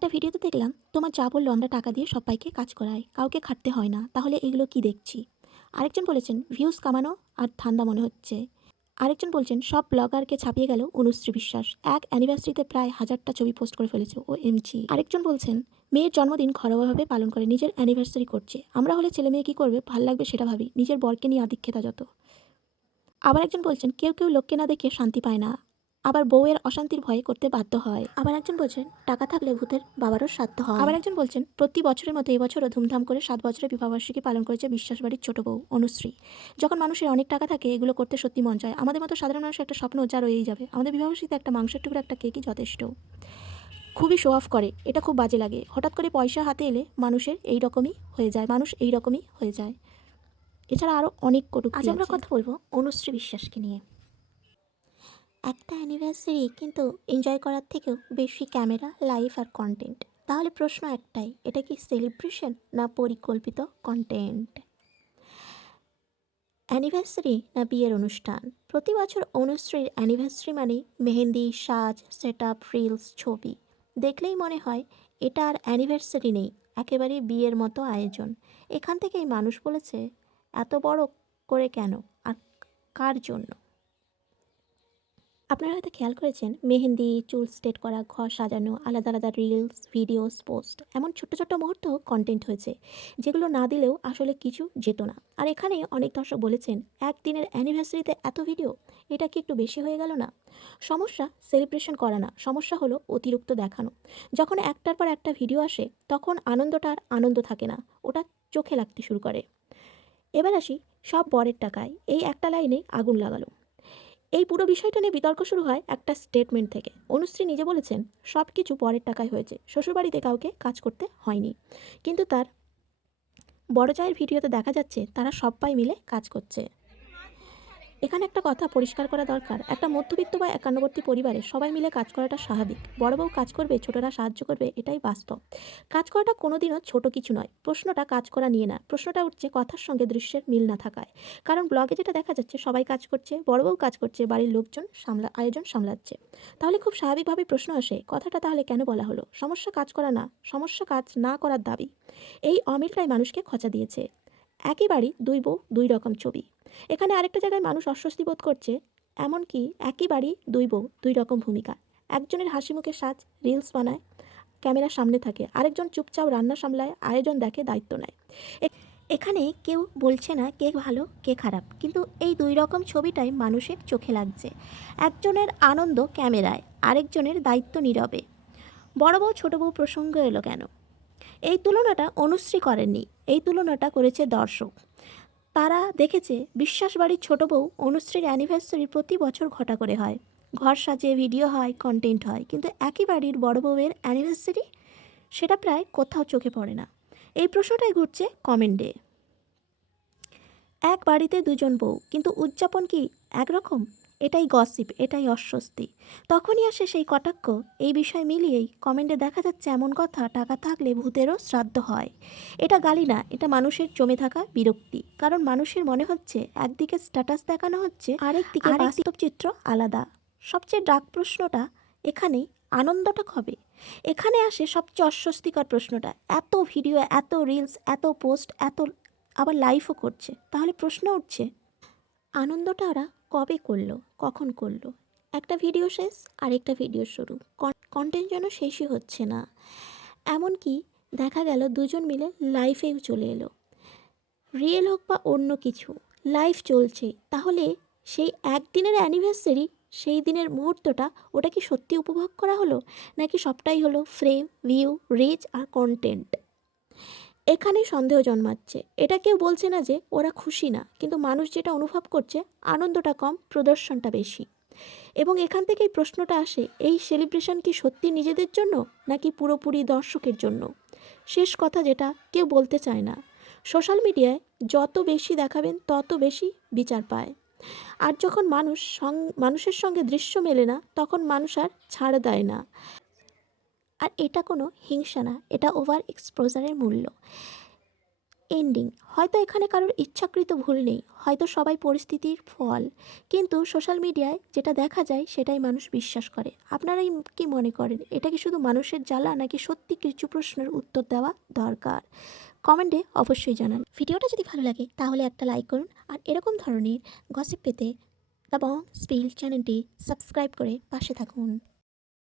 একটা ভিডিওতে দেখলাম তোমার যা বললো আমরা টাকা দিয়ে সবাইকে কাজ করাই, কাউকে খাটতে হয় না, তাহলে এগুলো কি দেখছি। আরেকজন বলেছেন ভিউজ কামানো আর ধান্দা মনে হচ্ছে। আরেকজন বলছেন সব ব্লগারকে ছাপিয়ে গেল অনুশ্রী বিশ্বাস, এক অ্যানিভার্সারিতে প্রায় 1000টা ছবি পোস্ট করে ফেলেছে ও এমজি। আরেকজন বলছেন মেয়ের জন্মদিন ঘরোয়াভাবে পালন করে, নিজের অ্যানিভার্সারি করছে। আমরা হলে ছেলে মেয়ে কী করবে, ভাল লাগবে সেটা ভাবি, নিজের বরকে নিয়ে আধিক্যতা যত। আবার একজন বলছেন কেউ কেউ লোককে না দেখে শান্তি পায় না, আবার বউয়ের অশান্তির ভয়ে করতে বাধ্য হয়। আবার একজন বলছেন টাকা থাকলে ভূতের বাবারও শ্রাদ্ধ হয়। আবার একজন বলছেন প্রতি বছরের মতো এবছরও ধুমধাম করে 7 বছরের বিবাহবার্ষিকী পালন করেছে বিশ্বাস বাড়ির ছোট বউ অনুশ্রী। যখন মানুষের অনেক টাকা থাকে এগুলো করতে সত্যি মন চায়। আমাদের মতো সাধারণ মানুষের একটা স্বপ্ন যা রয়েই যাবে, আমাদের বিবাহবার্ষিকীতে একটা মাংসের টুকরো একটা কেকই যথেষ্ট। খুবই শো অফ করে, এটা খুব বাজে লাগে। হঠাৎ করে পয়সা হাতে এলে মানুষের এই রকমই হয়ে যায়, মানুষ এই রকমই হয়ে যায়। এছাড়া আরও অনেক কটূক্তি আছে। আজ আমরা কথা বলবো অনুশ্রী বিশ্বাসকে নিয়ে। একটা অ্যানিভার্সারি কিন্তু এনজয় করার থেকেও বেশি ক্যামেরা, লাইভ আর কন্টেন্ট। তাহলে প্রশ্ন একটাই, এটা কি সেলিব্রেশন না পরিকল্পিত কন্টেন্ট? অ্যানিভার্সারি না বিয়ের অনুষ্ঠান? প্রতি বছর অনুশ্রীর অ্যানিভার্সারি মানে মেহেন্দি, সাজ, সেট আপ, রিলস, ছবি। দেখলেই মনে হয় এটা আর অ্যানিভার্সারি নেই, একেবারে বিয়ের মতো আয়োজন। এখান থেকেই মানুষ বলেছে এত বড় করে কেন আর কার জন্য। আপনারা হয়তো খেয়াল করেছেন মেহেন্দি, চুল স্ট্রেট করা, ঘর সাজানো, আলাদা আলাদা রিলস, ভিডিওস, পোস্ট, এমন ছোট্ট ছোট্ট মুহূর্ত কন্টেন্ট হয়েছে যেগুলো না দিলেও আসলে কিছু যেত না। আর এখানে অনেক দর্শক বলেছেন একদিনের অ্যানিভার্সারিতে এত ভিডিও, এটা কি একটু বেশি হয়ে গেল না? সমস্যা সেলিব্রেশন করা না, সমস্যা হলো অতিরিক্ত দেখানো। যখন একটার পর একটা ভিডিও আসে তখন আনন্দটা আর আনন্দ থাকে না, ওটা চোখে লাগতে শুরু করে। এবার আসি সব বরের টাকায়, এই একটা লাইনে আগুন লাগালো। এই পুরো বিষয়টা নিয়ে বিতর্ক শুরু হয় একটা স্টেটমেন্ট থেকে। অনুশ্রী নিজে বলেছেন সব কিছু পরের টাকায় হয়েছে, শ্বশুরবাড়িতে কাউকে কাজ করতে হয়নি। কিন্তু তার বড় জায়ের ভিডিওতে দেখা যাচ্ছে তারা সবাই মিলে কাজ করছে। এখানে একটা কথা পরিষ্কার করা দরকার, একটা মধ্যবিত্ত বা একান্নবর্তী পরিবারে সবাই মিলে কাজ করাটা স্বাভাবিক। বড় বউ কাজ করবে, ছোটরা সাহায্য করবে, এটাই বাস্তব। কাজ করাটা কোনোদিনও ছোট কিছু নয়। প্রশ্নটা কাজ করা নিয়ে না, প্রশ্নটা উঠছে কথার সঙ্গে দৃশ্যের মিল না থাকায়। কারণ ব্লগে যেটা দেখা যাচ্ছে সবাই কাজ করছে, বড় বউ কাজ করছে, বাড়ির লোকজন আয়োজন সামলাচ্ছে। তাহলে খুব স্বাভাবিকভাবেই প্রশ্ন আসে কথাটা তাহলে কেন বলা হলো। সমস্যা কাজ করা না, সমস্যা কাজ না করার দাবি। এই অমিলটাই মানুষকে খোঁচা দিয়েছে। একই বাড়ি, দুই বউ, দুই রকম ছবি। এখানে আরেকটা জায়গায় মানুষ অস্বস্তি বোধ করছে, এমনকি একই বাড়ি, দুই বউ, দুই রকম ভূমিকা। একজনের হাসি মুখে সাজ, রিলস বানায়, ক্যামেরার সামনে থাকে, আরেকজন চুপচাপ রান্না সামলায়, আয়োজন দেখে, দায়িত্ব নেয়। এখানে কেউ বলছে না কে ভালো কে খারাপ, কিন্তু এই দুই রকম ছবিটাই মানুষের চোখে লাগছে। একজনের আনন্দ ক্যামেরায়, আরেকজনের দায়িত্ব নীরবে। বড় বউ ছোট বউ প্রসঙ্গ এলো কেন? এই তুলনাটা অনুশ্রী করেননি, এই তুলনাটা করেছে দর্শক। তারা দেখেছে বিশ্বাস বাড়ির ছোট বউ অনুশ্রীর অ্যানিভার্সারি প্রতি বছর ঘটা করে হয়, ঘর সাজিয়ে ভিডিও হয়, কন্টেন্ট হয়, কিন্তু একই বাড়ির বড় বউয়ের অ্যানিভার্সারি সেটা প্রায় কোথাও চোখে পড়ে না। এই প্রশ্নটাই ঘুরছে কমেন্টে। এক বাড়িতে দুজন বউ, কিন্তু উদযাপন কি একরকম? এটাই গসিপ, এটাই অস্বস্তি। তখনই আসে সেই কটাক্ষ। এই বিষয় মিলিয়েই কমেন্টে দেখা যাচ্ছে এমন কথা, টাকা থাকলে ভূতেরও শ্রাদ্ধ হয়। এটা গালি না, এটা মানুষের জমে থাকা বিরক্তি। কারণ মানুষের মনে হচ্ছে একদিকে স্ট্যাটাস দেখানো হচ্ছে, আরেকদিকে বাস্তব চিত্র আলাদা। সবচেয়ে ডাক প্রশ্নটা এখানেই, আনন্দটা কবে? এখানে আসে সবচেয়ে অস্বস্তিকর প্রশ্নটা। এত ভিডিও, এত রিলস, এত পোস্ট, আবার লাইভও করছে, তাহলে প্রশ্ন উঠছে আনন্দটা ওরা কবে করলো, কখন করলো? একটা ভিডিও শেষ, আরেকটা ভিডিও শুরু, কন্টেন্ট যেন শেষই হচ্ছে না। এমনকি দেখা গেল দুজন মিলে লাইভেও চলে এলো, রিয়েল হোক বা অন্য কিছু, লাইভ চলছে। তাহলে সেই একদিনের অ্যানিভার্সারি, সেই দিনের মুহূর্তটা, ওটা কি সত্যি উপভোগ করা হলো, নাকি সবটাই হলো ফ্রেম, ভিউ, রিচ আর কন্টেন্ট? এখানেই সন্দেহ জন্মাচ্ছে। এটা কেউ বলছে না যে ওরা খুশি না, কিন্তু মানুষ যেটা অনুভব করছে আনন্দটা কম, প্রদর্শনটা বেশি। এবং এখান থেকেই প্রশ্নটা আসে, এই সেলিব্রেশন কি সত্যি নিজেদের জন্য নাকি পুরোপুরি দর্শকের জন্য? শেষ কথা যেটা কেউ বলতে চায় না, সোশ্যাল মিডিয়ায় যত বেশি দেখাবেন তত বেশি বিচার পায়। আর যখন মানুষের সঙ্গে দৃশ্য মেলে না তখন মানুষ আর ছাড় দেয় না। আর এটা কোনো হিংসা না, এটা ওভার এক্সপোজারের মূল্য। এন্ডিং। হয়তো এখানে কারোর ইচ্ছাকৃত ভুল নেই, হয়তো সবাই পরিস্থিতির ফল। কিন্তু সোশ্যাল মিডিয়ায় যেটা দেখা যায় সেটাই মানুষ বিশ্বাস করে। আপনারাই কি মনে করেন, এটা কি শুধু মানুষের জ্বালা নাকি সত্যি কিছু প্রশ্নের উত্তর দেওয়া দরকার? কমেন্টে অবশ্যই জানান। ভিডিওটা যদি ভালো লাগে তাহলে একটা লাইক করুন, আর এরকম ধরনের গসিপ পেতে দ্য বং স্পিল চ্যানেলটি সাবস্ক্রাইব করে পাশে থাকুন।